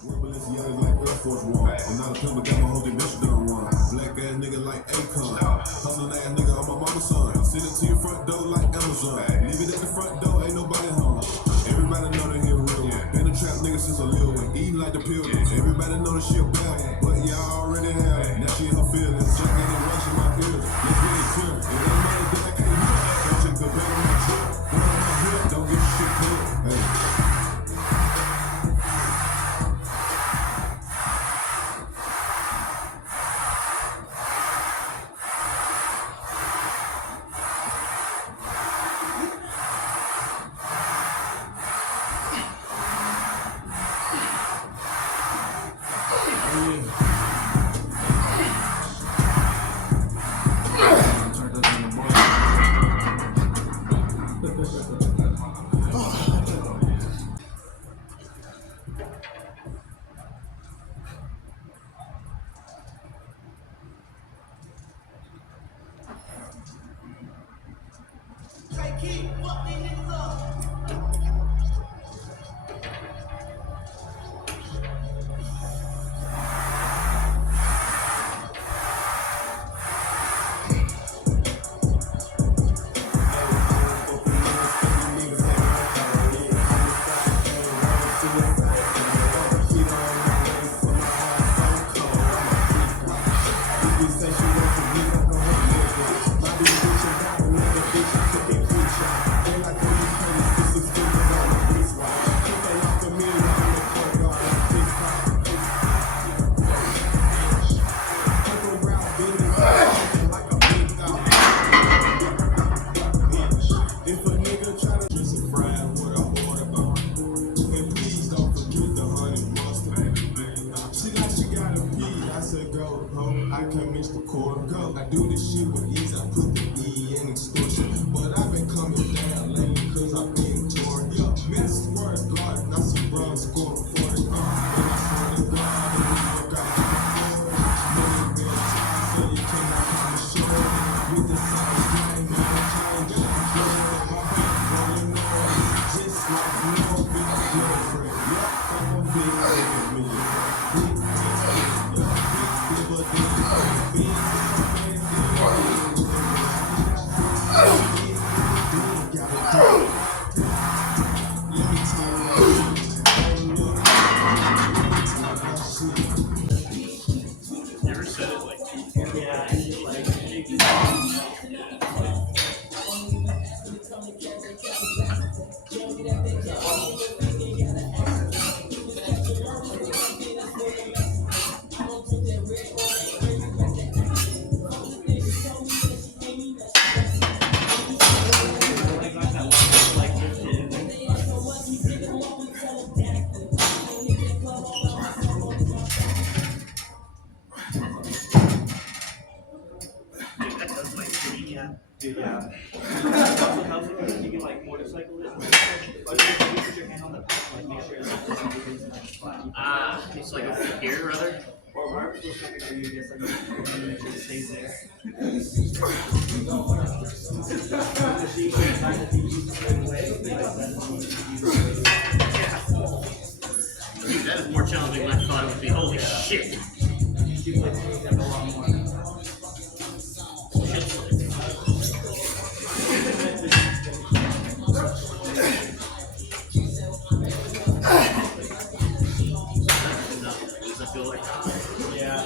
Balenciaga like Air Force One. And now the pimp got my whole bitch done one. Black ass nigga like Akon. Hustling ass nigga on my mama's son. Send it to your front door like Amazon. Leave it at the front door, ain't nobody home. Everybody know that he a real one. Been a trap nigga since a little one. Eating like the pilgrims. Everybody know that she a bad one. But y'all already have it. Now she in her feelings. Jacking and rushing my ears. Let's get it clear. It ain't money that I can't hear. Don't check the back on my trip. Put on my hip. Don't get shit clear. Hey. I can mix the chord go. I do this shit with ease. I put the E in extortion. But I've been coming down lately cause I've been torn. Yo, Mass words God, not some brown score for the and I swear to God, and we work out the million been times, so you cannot come to show. With the side gang, no change. My back rolling on, just like no big girlfriend. Yeah, I'm a big me. Big Never said it like that does like pretty, yeah. Dude, yeah. How's it you can like motorcycle it? Or you put your hand on the back, like make sure it's flat. It's like over here, rather. Or Mark's will check it for you, just like make sure it stays there. Dude, that is more challenging than I thought it would be. Holy shit. I feel like yeah.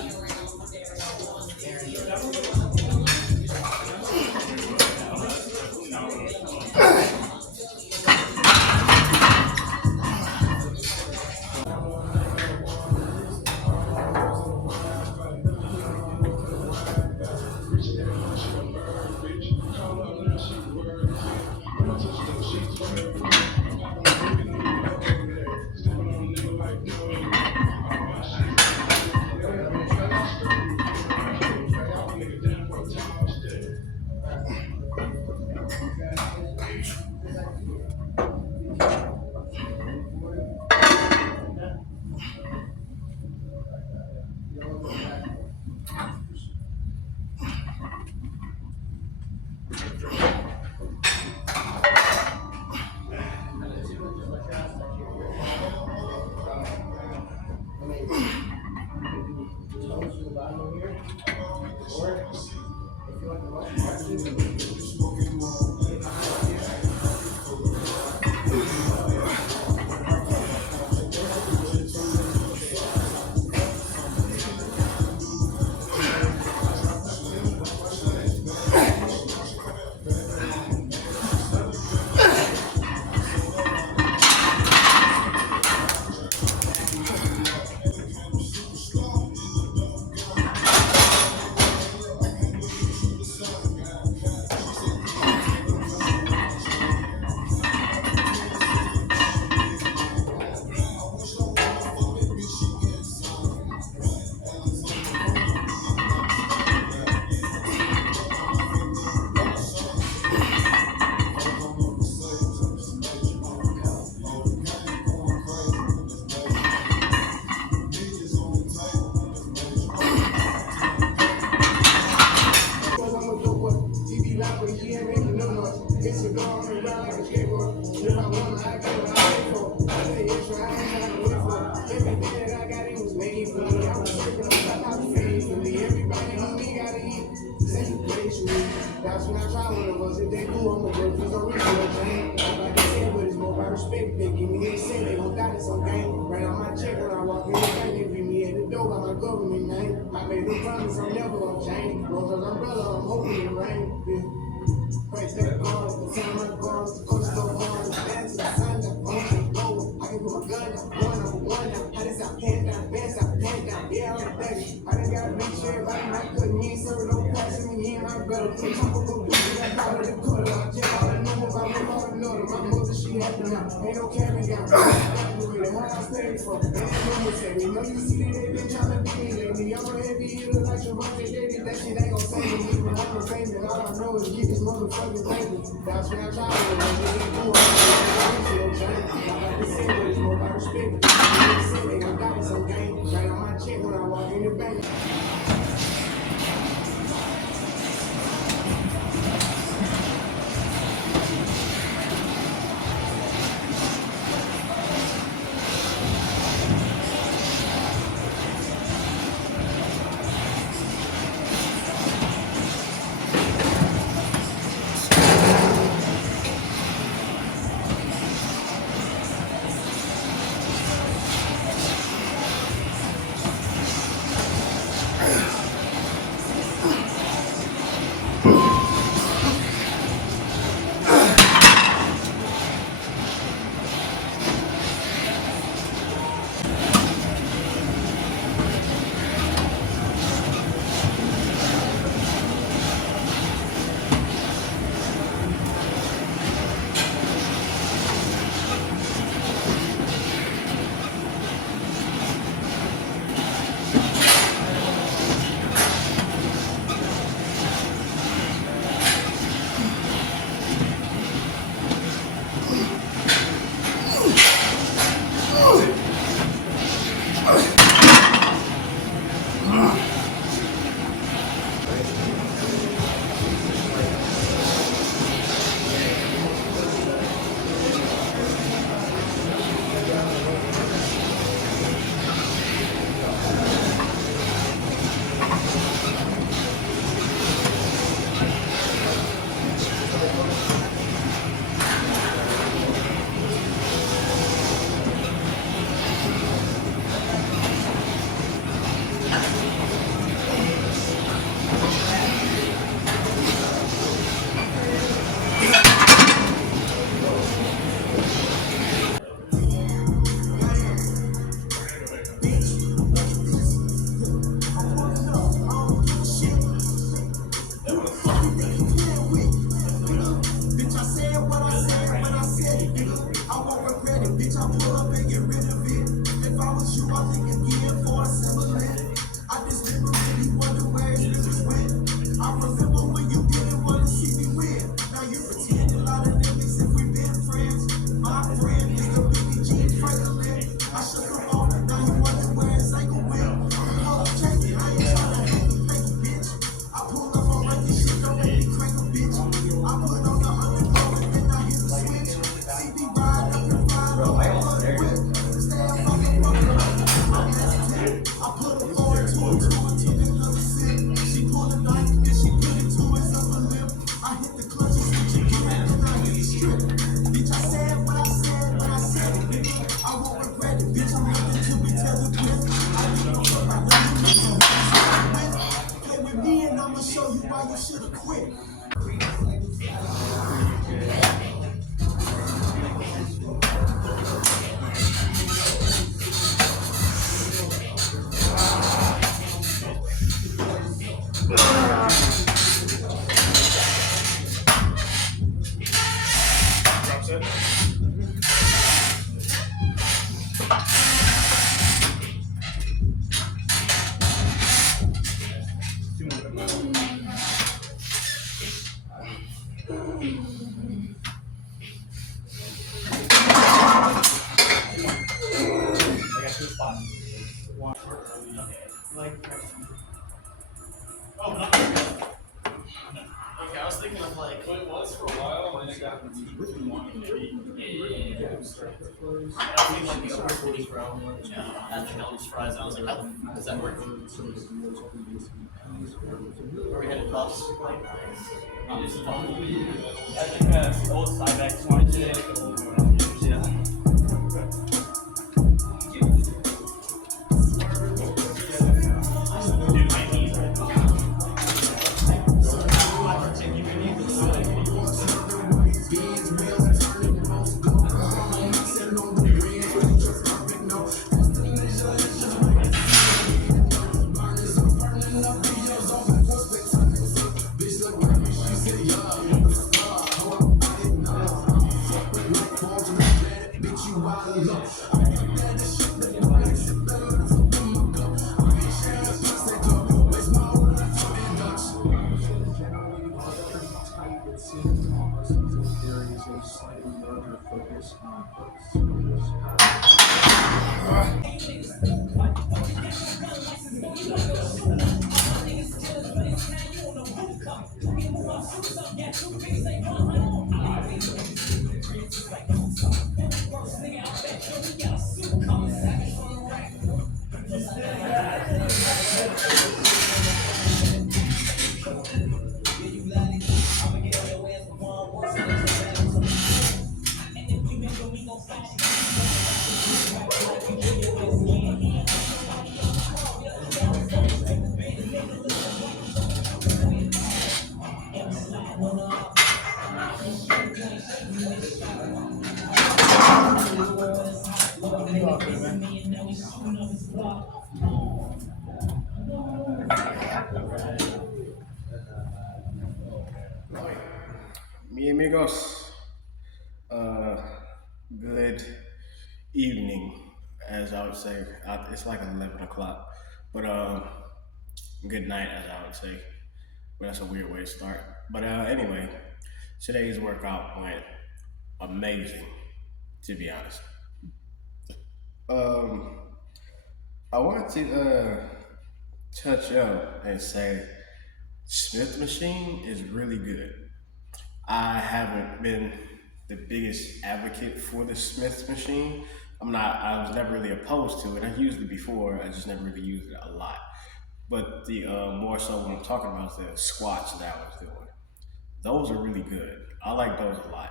some game. Right on my check when I walk in the bank, they beat me at the door by my government name. I made a promise I'm never gonna change. Rose an umbrella, I'm hoping it rain. Yeah. Break that bars, the time I bars, the coach go hard, the dance to the sun, the phone can go. I can put my gun down, going number one now. I just out hand down, best out hand down, yeah, I'm ready. I done got a big share, but I'm not cutting me, serve no passion me in, I'm better. Take time to go do it, I got it, cut it. I just all I know about me, all I know. My mother, she happy now, ain't no capping down. How I stay from, and they know say, we know you see that they been trying to be me lately. I'm a heavy hitter like Shavante Davis, that shit ain't gon' save me. Even I'm the same, and all I know is get this motherfucking paper. That's when I try to do it. Like I said, but it's more about respect. They said they gon' got me some game. Right on my check when I walk in the bank. Okay, I was thinking of like. But it was for a while, and then it got really wanting to be. I was thinking like the over 40 bro. Yeah. I think I'll just fries. I was like, oh, does that work? Or we had a cross. I think old Cybex wanted to. Yeah. Mi amigos, uh, good evening, as I would say. It's like 11 o'clock, but good night, as I would say. But that's a weird way to start. But anyway, today's workout went amazing, to be honest. Um, I wanted to touch up and say Smith Machine is really good. I haven't been the biggest advocate for the Smith machine. I was never really opposed to it. I used it before, I just never really used it a lot. But the more so what I'm talking about is the squats that I was doing. Those are really good. I like those a lot.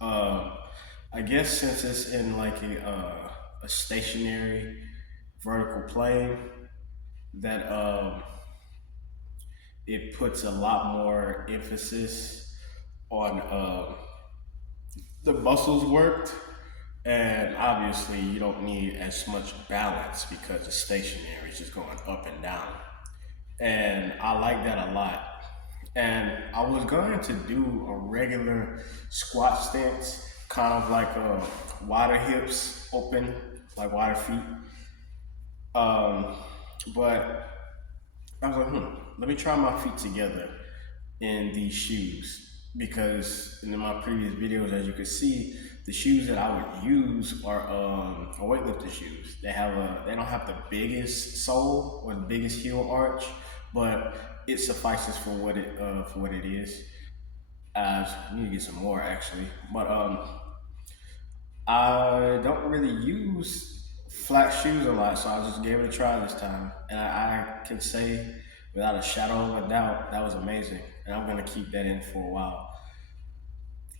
Um, I guess since it's in like a stationary vertical plane, that it puts a lot more emphasis on the muscles worked, and obviously you don't need as much balance because it's stationary, it's just going up and down. And I like that a lot. And I was going to do a regular squat stance, kind of like wider hips, open, like wider feet. Um, but I was like, let me try my feet together in these shoes, because in my previous videos, as you can see, the shoes that I would use are weightlifter shoes. They don't have the biggest sole or the biggest heel arch, but it suffices for what it is. I need to get some more actually, but I don't really use flat shoes a lot, so I just gave it a try this time, and I can say without a shadow of a doubt that was amazing, and I'm gonna keep that in for a while.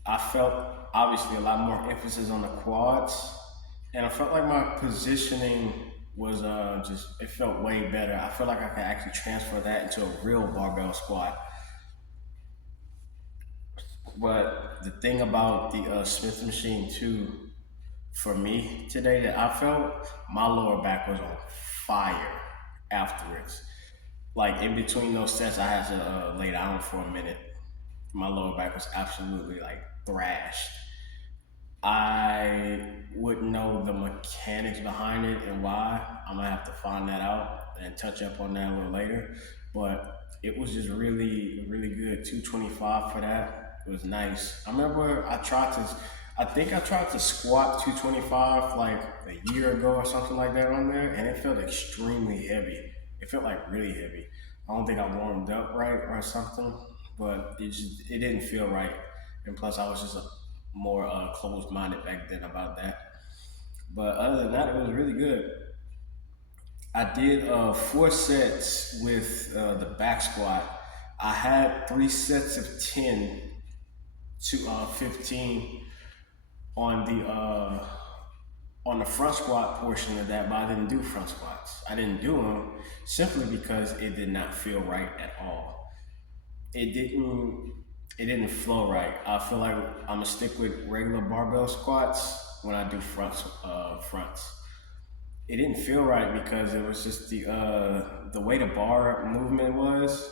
I felt obviously a lot more emphasis on the quads, and I felt like my positioning was it felt way better. I feel like I could actually transfer that into a real barbell squat. But the thing about the Smith machine too, for me today, that I felt my lower back was on fire afterwards. Like in between those sets, I had to lay down for a minute. My lower back was absolutely like thrashed. I wouldn't know the mechanics behind it and why. I'm gonna have to find that out and touch up on that a little later. But it was just really, really good. 225 for that. It was nice. I remember I think I tried to squat 225 like a year ago or something like that on there, and it felt extremely heavy. It felt like really heavy. I don't think I warmed up right or something, but it didn't feel right. And plus, I was just more closed-minded back then about that. But other than that, it was really good. I did 4 sets with the back squat. I had 3 sets of 10 to 15 on the front squat portion of that, but I didn't do front squats. I didn't do them simply because it did not feel right at all. It didn't flow right. I feel like I'm gonna stick with regular barbell squats when I do fronts. It didn't feel right because it was just the way the bar movement was,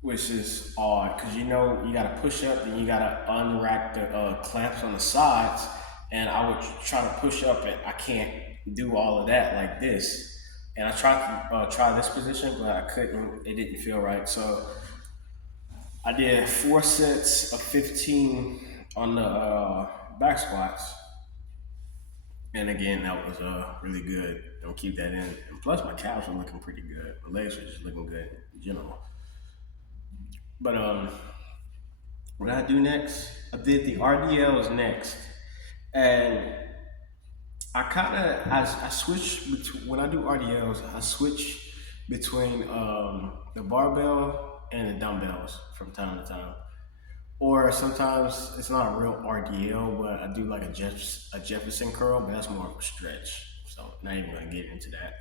which is odd, because you gotta push up, then you gotta unrack the clamps on the sides, and I would try to push up, and I can't do all of that like this. And I tried to try this position, but I couldn't. It didn't feel right. So I did 4 sets of 15 on the back squats, and again, that was really good. Don't keep that in. And plus, my calves were looking pretty good. My legs were just looking good in general. But what I do next? I did the RDLs next, and I switch between when I do RDLs. I switch between the barbell and the dumbbells from time to time. Or sometimes it's not a real RDL, but I do like a Jefferson curl, but that's more of a stretch. So not even gonna get into that.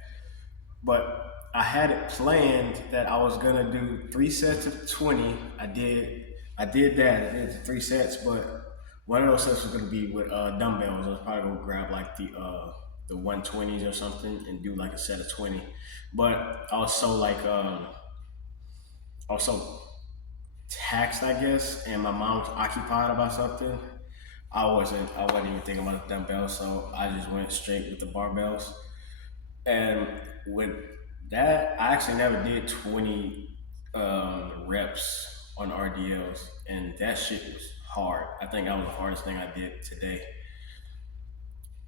But I had it planned that I was gonna do 3 sets of 20. I did that. I did the 3 sets, but one of those sets was gonna be with dumbbells. I was probably gonna grab like the 120s or something and do like a set of 20. But I was so like I was so taxed, I guess, and my mom was occupied about something. I wasn't even thinking about the dumbbells, so I just went straight with the barbells. And with that, I actually never did 20 reps on RDLs, and that shit was hard. I think that was the hardest thing I did today.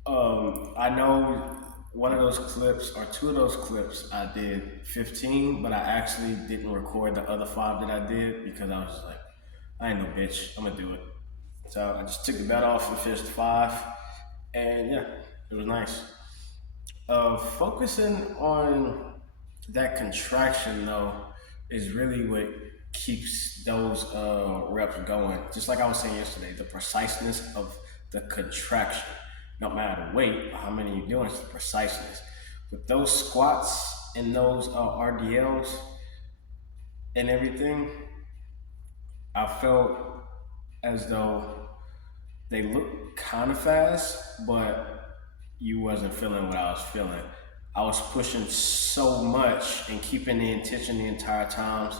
I know one of those clips or two of those clips I did 15, but I actually didn't record the other 5 that I did because I was just like, I ain't no bitch, I'm gonna do it. So I just took the bet off and finished 5, and yeah, it was nice. Focusing on that contraction though is really what keeps those reps going. Just like I was saying yesterday, the preciseness of the contraction. No matter the weight, how many you're doing, it's the preciseness. With those squats and those RDLs and everything, I felt as though they looked kind of fast, but you wasn't feeling what I was feeling. I was pushing so much and keeping the intention the entire time.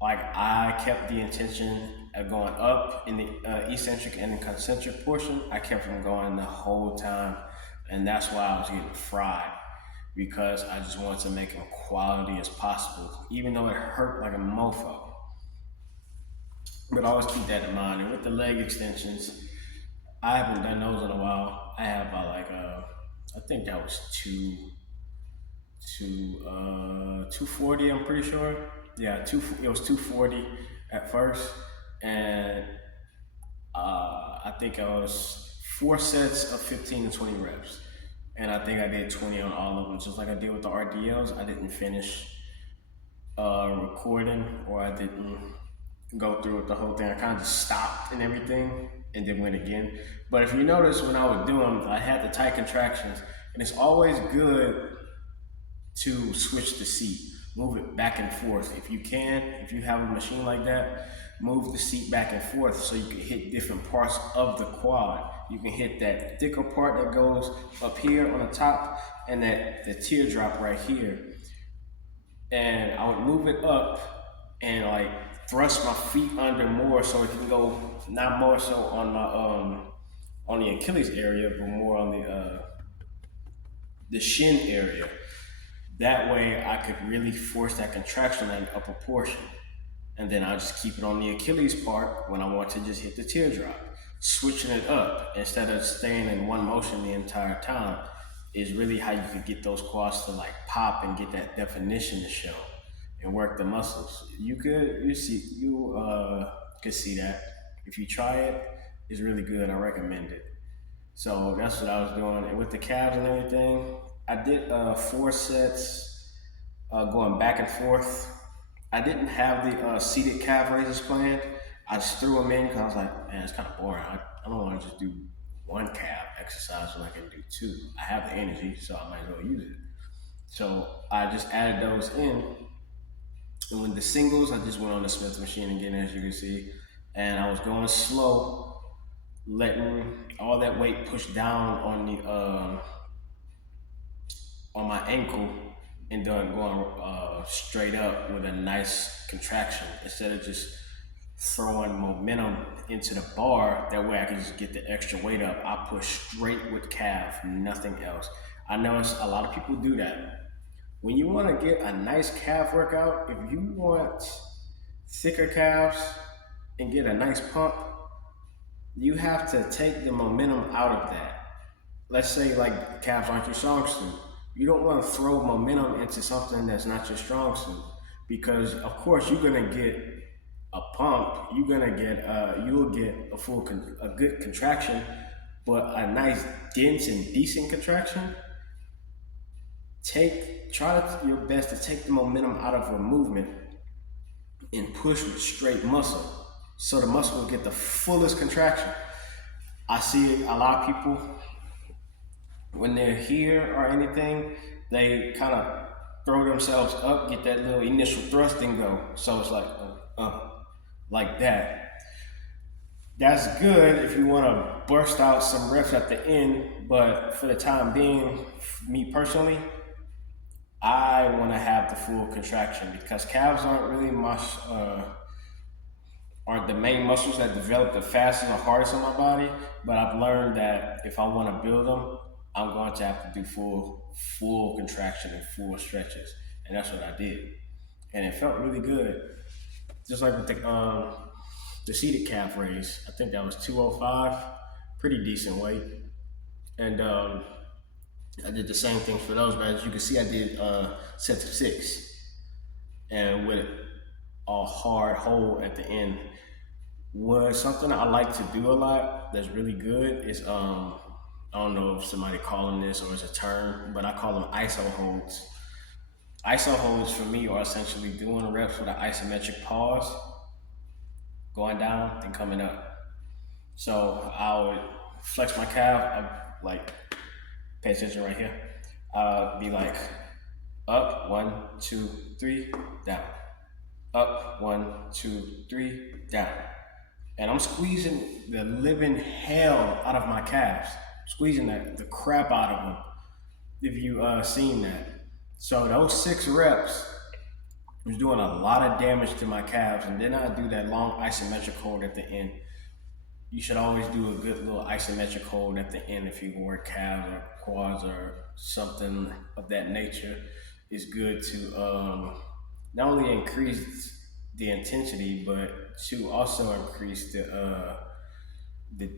Like I kept the intention of going up in the eccentric and the concentric portion. I kept them going the whole time, and that's why I was getting fried, because I just wanted to make them quality as possible, even though it hurt like a mofo. But always keep that in mind. And with the leg extensions, I haven't done those in a while. I have I think that was 240, I'm pretty sure. Yeah, it was 240 at first, and I think I was 4 sets of 15 to 20 reps, and I think I did 20 on all of them, just like I did with the RDLs. I didn't finish recording, or I didn't go through with the whole thing. I kind of just stopped and everything, and then went again. But if you notice, when I would do them, I had the tight contractions, and it's always good to switch the seat. Move it back and forth. If you can, if you have a machine like that, move the seat back and forth so you can hit different parts of the quad. You can hit that thicker part that goes up here on the top, and the teardrop right here. And I would move it up and like thrust my feet under more so it can go, not more so on my on the Achilles area, but more on the shin area. That way I could really force that contraction in the upper portion. And then I'll just keep it on the Achilles part when I want to just hit the teardrop. Switching it up instead of staying in one motion the entire time is really how you can get those quads to like pop and get that definition to show and work the muscles. You could see that. If you try it, it's really good. I recommend it. So that's what I was doing. And with the calves and everything, I did 4 sets going back and forth. I didn't have the seated calf raises planned. I just threw them in because I was like, man, it's kind of boring. I don't want to just do one calf exercise when I can do 2. I have the energy, so I might as well use it. So I just added those in. And with the singles, I just went on the Smith machine again, as you can see. And I was going slow, letting all that weight push down on the on my ankle, and then going straight up with a nice contraction instead of just throwing momentum into the bar. That way I can just get the extra weight up. I push straight with calf, nothing else. I know a lot of people do that. When you want to get a nice calf workout, if you want thicker calves and get a nice pump, you have to take the momentum out of that. Let's say like calves aren't your strong suit. You don't want to throw momentum into something that's not your strong suit, because of course you're gonna get a pump, you'll get a good contraction, but a nice dense and decent contraction. Try your best to take the momentum out of a movement and push with straight muscle, so the muscle will get the fullest contraction. I see a lot of people, when they're here or anything, they kind of throw themselves up, get that little initial thrusting go. So it's like that. That's good if you want to burst out some reps at the end, but for the time being, me personally, I want to have the full contraction, because calves aren't really aren't the main muscles that develop the fastest and the hardest on my body. But I've learned that if I want to build them, I'm going to have to do full contraction and full stretches, and that's what I did, and it felt really good. Just like with the seated calf raise, I think that was 205, pretty decent weight, and I did the same thing for those, but as you can see, I did sets of 6, and with a hard hold at the end. Something I like to do a lot that's really good is I don't know if somebody calling this or it's a term, but I call them ISO holds. ISO holds for me are essentially doing reps with an isometric pause, going down and coming up. So I would flex my calf, pay attention right here. Be like up, 1, 2, 3, down. Up, 1, 2, 3, down. And I'm squeezing the living hell out of my calves. Squeezing the crap out of them, if you seen that. So those 6 reps was doing a lot of damage to my calves, and then I do that long isometric hold at the end. You should always do a good little isometric hold at the end if you work calves or quads or something of that nature. It's good to not only increase the intensity, but to also increase the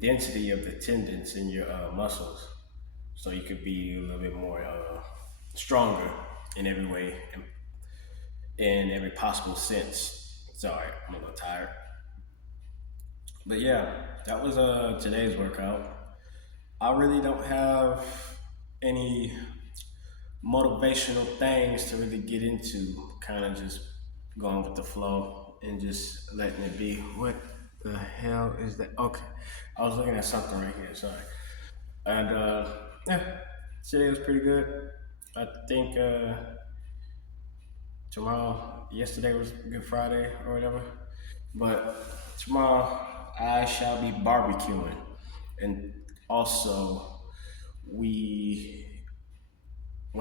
density of the tendons in your muscles, so you could be a little bit more stronger in every way, in every possible sense. Sorry, I'm a little tired. But yeah, that was today's workout. I really don't have any motivational things to really get into, kind of just going with the flow and just letting it be. What the hell is that? Okay, I was looking at something right here, sorry. And yeah, today was pretty good. I think yesterday was Good Friday or whatever, but tomorrow I shall be barbecuing. And also, when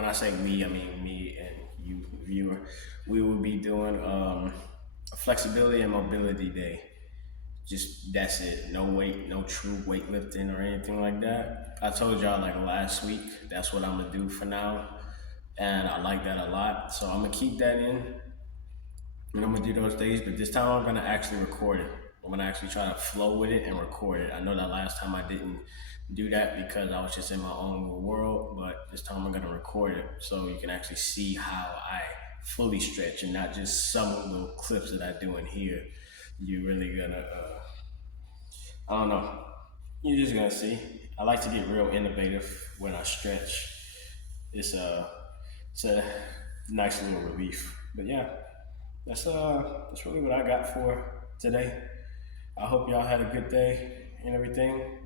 I say we, I mean me and you, viewer, we will be doing a flexibility and mobility day. Just, that's it. No weight, no true weightlifting or anything like that. I told y'all like last week, that's what I'm gonna do for now. And I like that a lot. So I'm gonna keep that in, and I'm gonna do those days, but this time I'm gonna actually record it. I'm gonna actually try to flow with it and record it. I know that last time I didn't do that because I was just in my own little world, but this time I'm gonna record it so you can actually see how I fully stretch and not just some little clips that I do in here. You're really gonna, I don't know. You're just gonna see. I like to get real innovative when I stretch. It's a nice little relief. But yeah, that's really what I got for today. I hope y'all had a good day and everything.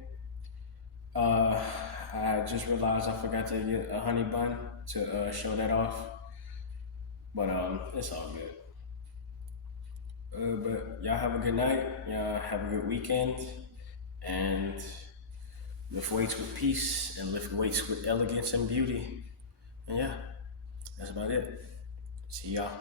I just realized I forgot to get a honey bun to show that off. But it's all good. But y'all have a good night. Y'all have a good weekend. And lift weights with peace and lift weights with elegance and beauty. And yeah, that's about it. See y'all.